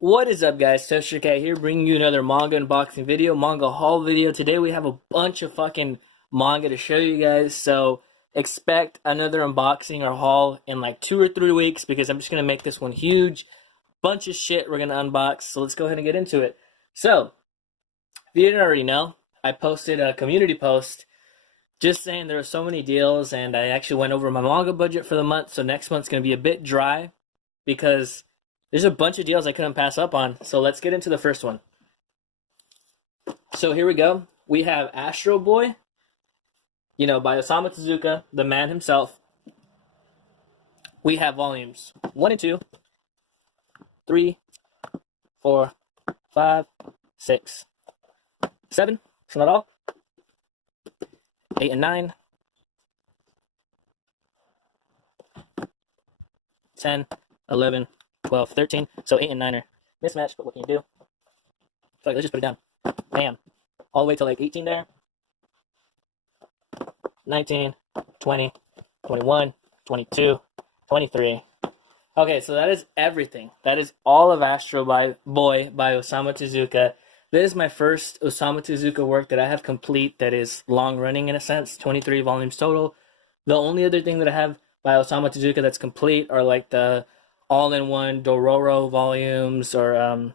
What is up, guys? Tezuka here, bringing you another manga unboxing video, manga haul video. Today we have a bunch of fucking manga to show you guys, so expect another unboxing or haul in like 2 or 3 weeks because I'm just gonna make this one huge. Bunch of shit we're gonna unbox, so let's go ahead and get into it. So, if you didn't already know, I posted a community post just saying there are so many deals, and I actually went over my manga budget for the month, so next month's gonna be a bit dry because there's a bunch of deals I couldn't pass up on. So let's get into the first one. So here we go. We have Astro Boy, by Osamu Tezuka, the man himself. We have volumes 1 and 2, 3, 4, 5, 6, 7. It's not all. 8 and 9. 10, 11, 12, 13. So 8 and 9 are mismatched, but what can you do? So let's just put it down. Bam. All the way to like 18 there. 19, 20, 21, 22, 23. Okay, so that is everything. That is all of Astro Boy by Osamu Tezuka. This is my first Osamu Tezuka work that I have complete that is long running in a sense. 23 volumes total. The only other thing that I have by Osamu Tezuka that's complete are like the all-in-one Dororo volumes or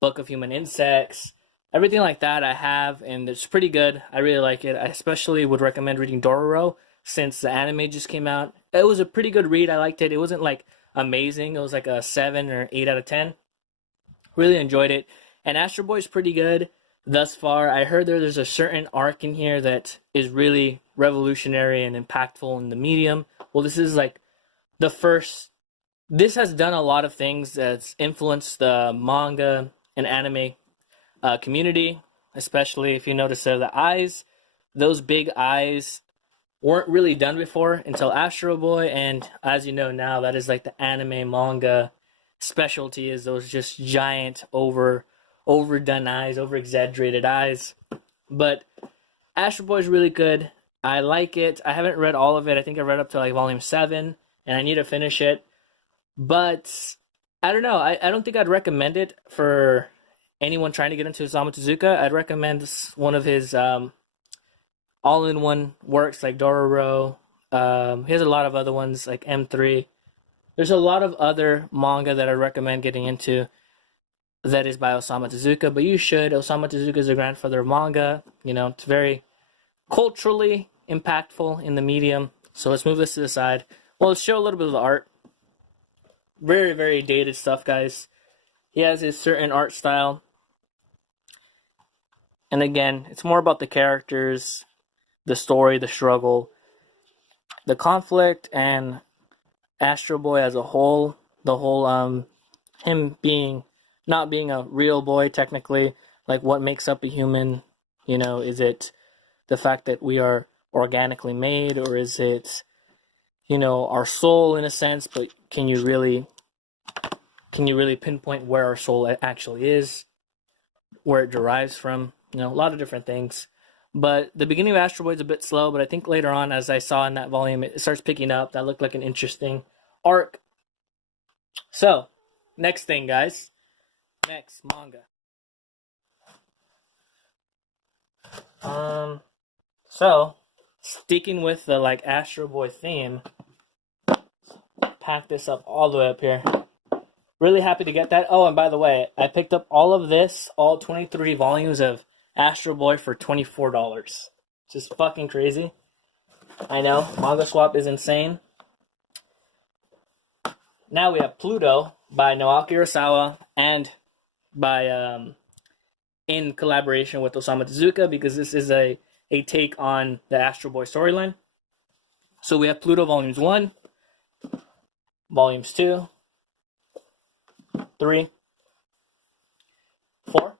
Book of Human Insects. Everything like that I have, and it's pretty good. I really like it. I especially would recommend reading Dororo since the anime just came out. It was a pretty good read. I liked it. It wasn't like amazing. It was like a 7 or 8 out of 10. Really enjoyed it. And Astro Boy is pretty good thus far. I heard there's a certain arc in here that is really revolutionary and impactful in the medium. Well, this is like the first. This has done a lot of things that's influenced the manga and anime community, especially if you notice the eyes. Those big eyes weren't really done before until Astro Boy, and as you know now, that is like the anime manga specialty, is those just giant overdone eyes, over exaggerated eyes. But Astro Boy is really good. I like it. I haven't read all of it. I think I read up to like volume 7, and I need to finish it. But I don't know. I don't think I'd recommend it for anyone trying to get into Osamu Tezuka. I'd recommend one of his all-in-one works like Dororo. He has a lot of other ones like M3. There's a lot of other manga that I recommend getting into that is by Osamu Tezuka, but you should. Osamu Tezuka is the grandfather of manga. It's very culturally impactful in the medium. So let's move this to the side. Well, let's show a little bit of the art. Very, very dated stuff, guys. He has his certain art style. And again, it's more about the characters, the story, the struggle, the conflict, and Astro Boy as a whole. The whole, him not being a real boy, technically. Like, what makes up a human? Is it the fact that we are organically made, or is it, our soul in a sense? But can you really pinpoint where our soul actually is, where it derives from? A lot of different things. But the beginning of Astro Boy is a bit slow, but I think later on, as I saw in that volume, it starts picking up. That looked like an interesting arc. So, next thing, guys. Next, manga. So, sticking with the Astro Boy theme, pack this up all the way up here. Really happy to get that. Oh, and by the way, I picked up all of this, all 23 volumes of Astro Boy for $24. Just fucking crazy. I know, Manga Swap is insane. Now we have Pluto by Naoki Urasawa and by in collaboration with Osamu Tezuka, because this is a take on the Astro Boy storyline. So we have Pluto volumes 1, volumes 2, 3, 4.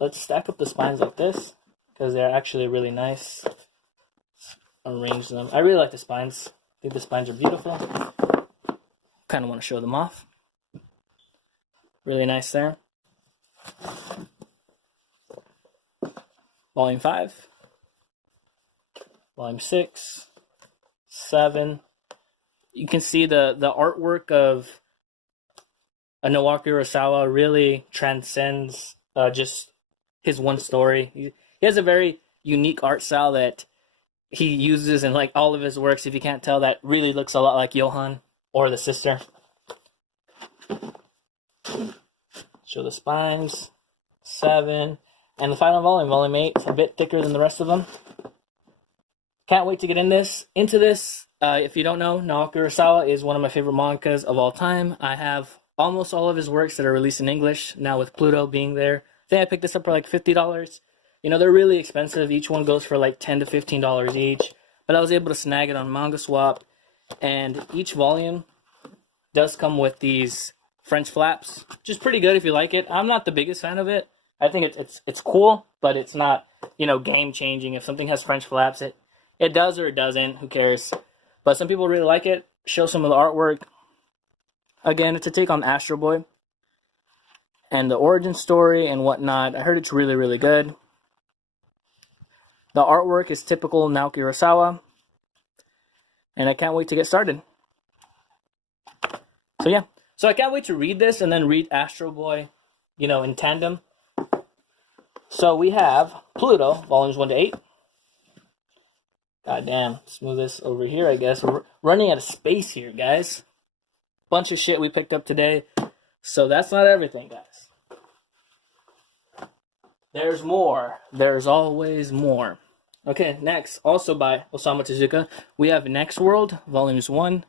Let's stack up the spines like this, because they're actually really nice. Let's arrange them. I really like the spines. I think the spines are beautiful. Kind of want to show them off. Really nice there. Volume 5. Volume 6. 7. You can see the artwork of Naoki Urasawa really transcends just his one story. He has a very unique art style that he uses in like all of his works. If you can't tell, that really looks a lot like Johan or the sister. Show the spines. 7. And the final volume, volume 8, a bit thicker than the rest of them. Can't wait to get into this. If you don't know, Naoki Urasawa is one of my favorite mangas of all time. I have almost all of his works that are released in English, now with Pluto being there. I think I picked this up for like $50. You know, they're really expensive. Each one goes for like $10 to $15 each. But I was able to snag it on Manga Swap. And each volume does come with these French flaps, which is pretty good if you like it. I'm not the biggest fan of it. I think it's cool, but it's not, you know, game changing. If something has French flaps, it does or it doesn't. Who cares? But some people really like it. Show some of the artwork. Again, it's a take on Astro Boy and the origin story and whatnot. I heard it's really, really good. The artwork is typical Naoki Urasawa, and I can't wait to get started. So yeah, so I can't wait to read this and then read Astro Boy, you know, in tandem. So we have Pluto, volumes 1 to 8. God damn, let's move this over here, I guess. We're running out of space here, guys. Bunch of shit we picked up today. So that's not everything, guys. There's more. There's always more. Okay, next, also by Osamu Tezuka, we have Next World, volumes 1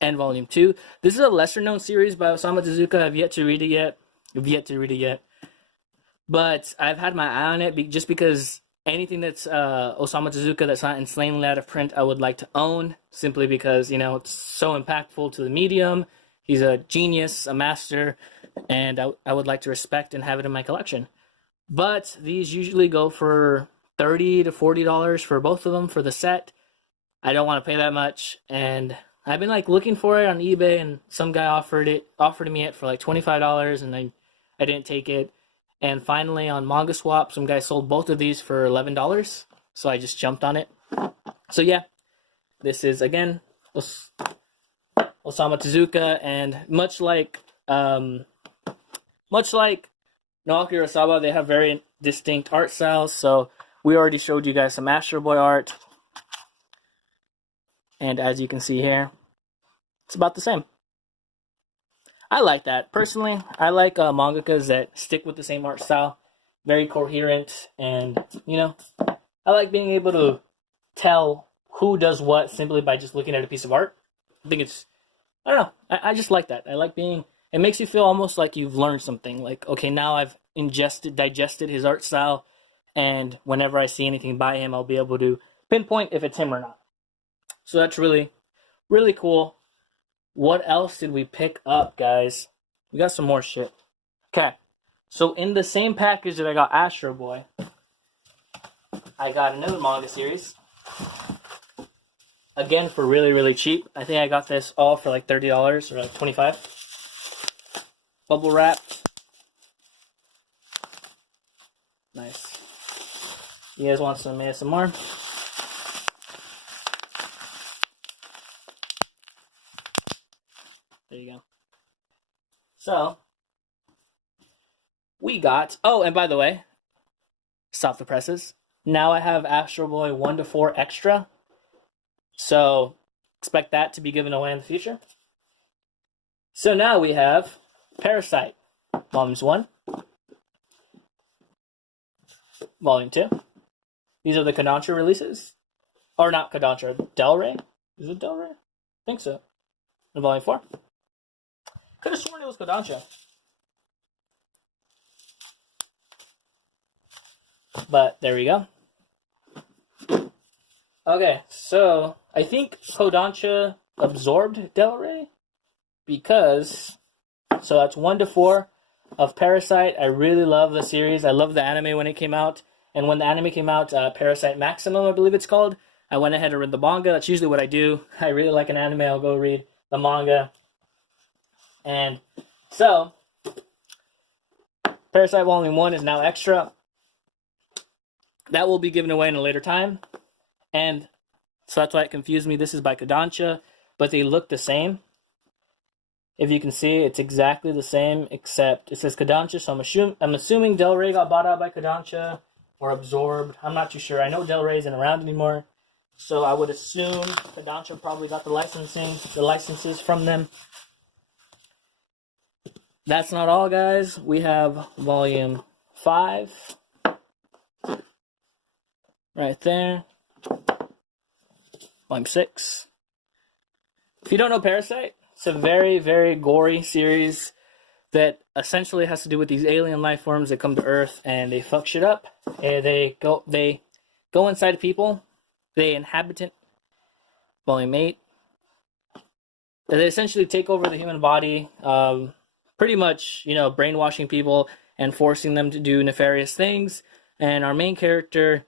and volume 2. This is a lesser known series by Osamu Tezuka. I've yet to read it yet. But I've had my eye on it just because anything that's Osamu Tezuka that's not insanely out of print, I would like to own, simply because, you know, it's so impactful to the medium. He's a genius, a master, and I would like to respect and have it in my collection. But these usually go for $30 to $40 for both of them for the set. I don't want to pay that much, and I've been like looking for it on eBay, and some guy offered me it for like $25, and I didn't take it. And finally on Manga Swap, some guy sold both of these for $11, so I just jumped on it. So yeah, this is again Osamu Tezuka, and much like Naoki Urasawa, they have very distinct art styles. So we already showed you guys some Astro Boy art, and as you can see here, it's about the same. I like that. Personally, I like mangakas that stick with the same art style. Very coherent, and, you know, I like being able to tell who does what simply by just looking at a piece of art. I think it's, I don't know, I just like that. I like it makes you feel almost like you've learned something. Like, okay, now I've digested his art style, and whenever I see anything by him, I'll be able to pinpoint if it's him or not. So that's really, really cool. What else did we pick up, guys? We got some more shit. Okay, so in the same package that I got Astro Boy, I got another manga series. Again, for really, really cheap. I think I got this all for like $30 or like $25. Bubble wrapped. Nice. You guys want some ASMR? There you go. So, we got... Oh, and by the way, stop the presses. Now I have Astro Boy 1 to 4 extra. So, expect that to be given away in the future. So now we have Parasyte, Volumes 1, Volume 2. These are the Kodansha releases. Or not Kodansha, Del Rey? Is it Del Rey? I think so. And Volume 4. Could have sworn it was Kodansha. But there we go. Okay, so I think Kodansha absorbed Del Rey because, so that's 1 to 4 of Parasyte. I really love the series. I love the anime when it came out. And when the anime came out, Parasyte Maximum, I believe it's called, I went ahead and read the manga. That's usually what I do. I really like an anime, I'll go read the manga. And so, Parasyte Volume 1 is now extra. That will be given away in a later time. And so that's why it confused me. This is by Kodansha. but they look the same. If you can see, it's exactly the same, except it says Kodansha, so I'm assuming Del Rey got bought out by Kodansha, or absorbed. I'm not too sure. I know Del Rey isn't around anymore, so I would assume Kodansha probably got the licenses from them. That's not all, guys. We have volume 5 right there. Volume 6. If you don't know Parasyte, it's a very, very gory series that essentially has to do with these alien life forms that come to Earth and they fuck shit up. And they go inside people. They inhabit Volume 8. They essentially take over the human body, pretty much, brainwashing people and forcing them to do nefarious things. And our main character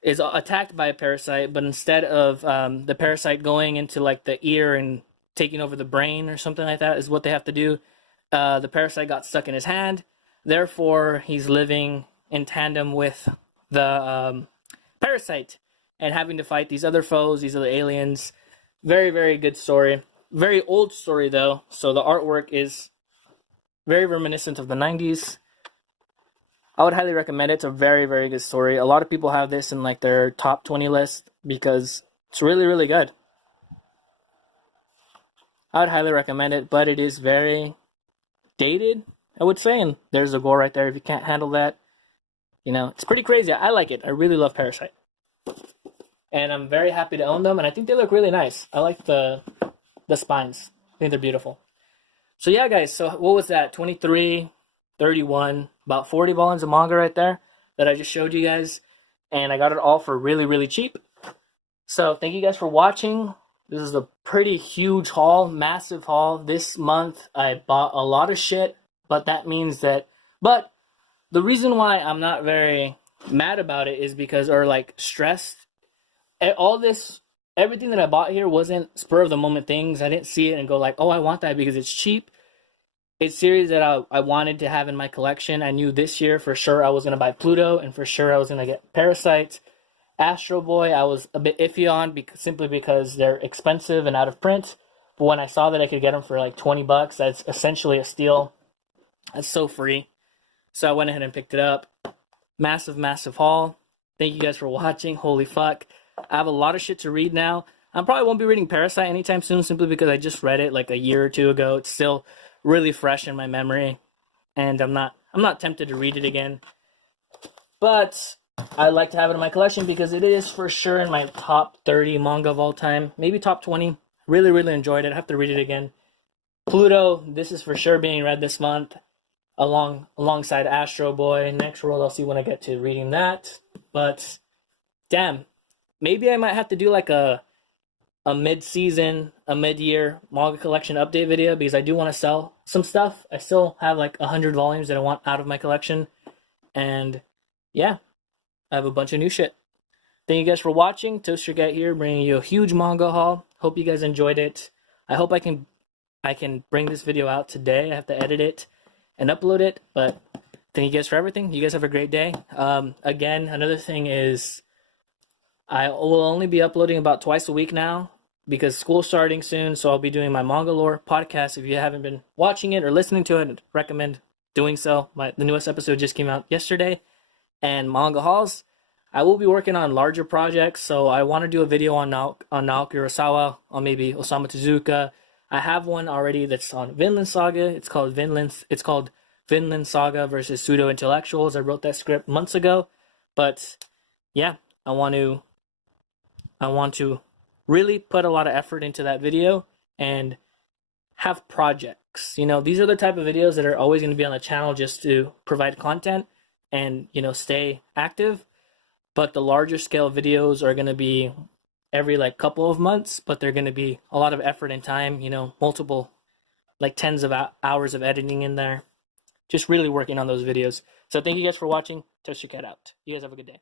is attacked by a parasite, but instead of the parasite going into like the ear and taking over the brain or something like that is what they have to do, the parasite got stuck in his hand. Therefore, he's living in tandem with the parasite and having to fight these other foes, these other aliens. Very, very good story. Very old story, though, so the artwork is very reminiscent of the 90s. I would highly recommend it. It's a very, very good story. A lot of people have this in like their top 20 list because it's really, really good. I would highly recommend it, but it is very dated, I would say, and there's a gore right there if you can't handle that. It's pretty crazy. I like it. I really love Parasyte. And I'm very happy to own them, and I think they look really nice. I like the spines. I think they're beautiful. So yeah, guys, so what was that? 23, 31, about 40 volumes of manga right there that I just showed you guys, and I got it all for really, really cheap. So thank you guys for watching. This is a pretty huge haul, massive haul. This month I bought a lot of shit, but that means that... But the reason why I'm not very mad about it is because, or like stressed, everything that I bought here wasn't spur of the moment things. I didn't see it and go like, oh, I want that because it's cheap. It's series that I wanted to have in my collection. I knew this year for sure I was going to buy Pluto, and for sure I was going to get Parasyte. Astro Boy, I was a bit iffy on simply because they're expensive and out of print. But when I saw that I could get them for like $20, that's essentially a steal. That's so free. So I went ahead and picked it up. Massive, massive haul. Thank you guys for watching. Holy fuck. I have a lot of shit to read now. I probably won't be reading Parasyte anytime soon simply because I just read it like a year or two ago. It's still really fresh in my memory. And I'm not tempted to read it again. But I like to have it in my collection because it is for sure in my top 30 manga of all time. Maybe top 20. Really, really enjoyed it. I have to read it again. Pluto, this is for sure being read this month. Alongside Astro Boy. Next World, I'll see when I get to reading that. But, damn. Maybe I might have to do like a mid-season, a mid-year manga collection update video because I do want to sell some stuff. I still have like 100 volumes that I want out of my collection. And, yeah. I have a bunch of new shit. Thank you guys for watching. Tezuka here, bringing you a huge manga haul. Hope you guys enjoyed it. I hope I can bring this video out today. I have to edit it and upload it, but thank you guys for everything. You guys have a great day. Again, another thing is I will only be uploading about twice a week now because school's starting soon, so I'll be doing my Manga Lore podcast. If you haven't been watching it or listening to it, I'd recommend doing so. The newest episode just came out yesterday. And manga hauls, I will be working on larger projects, so I want to do a video on Naoki Urasawa, on maybe Osamu Tezuka. I have one already that's on Vinland Saga. It's called Vinland Saga versus Pseudo Intellectuals. I wrote that script months ago, but yeah, I want to really put a lot of effort into that video and have projects. These are the type of videos that are always going to be on the channel just to provide content and stay active, but the larger scale videos are going to be every like couple of months, but they're going to be a lot of effort and time, multiple like tens of hours of editing in there, just really working on those videos. So thank you guys for watching. Toast your cat out. You guys have a good day.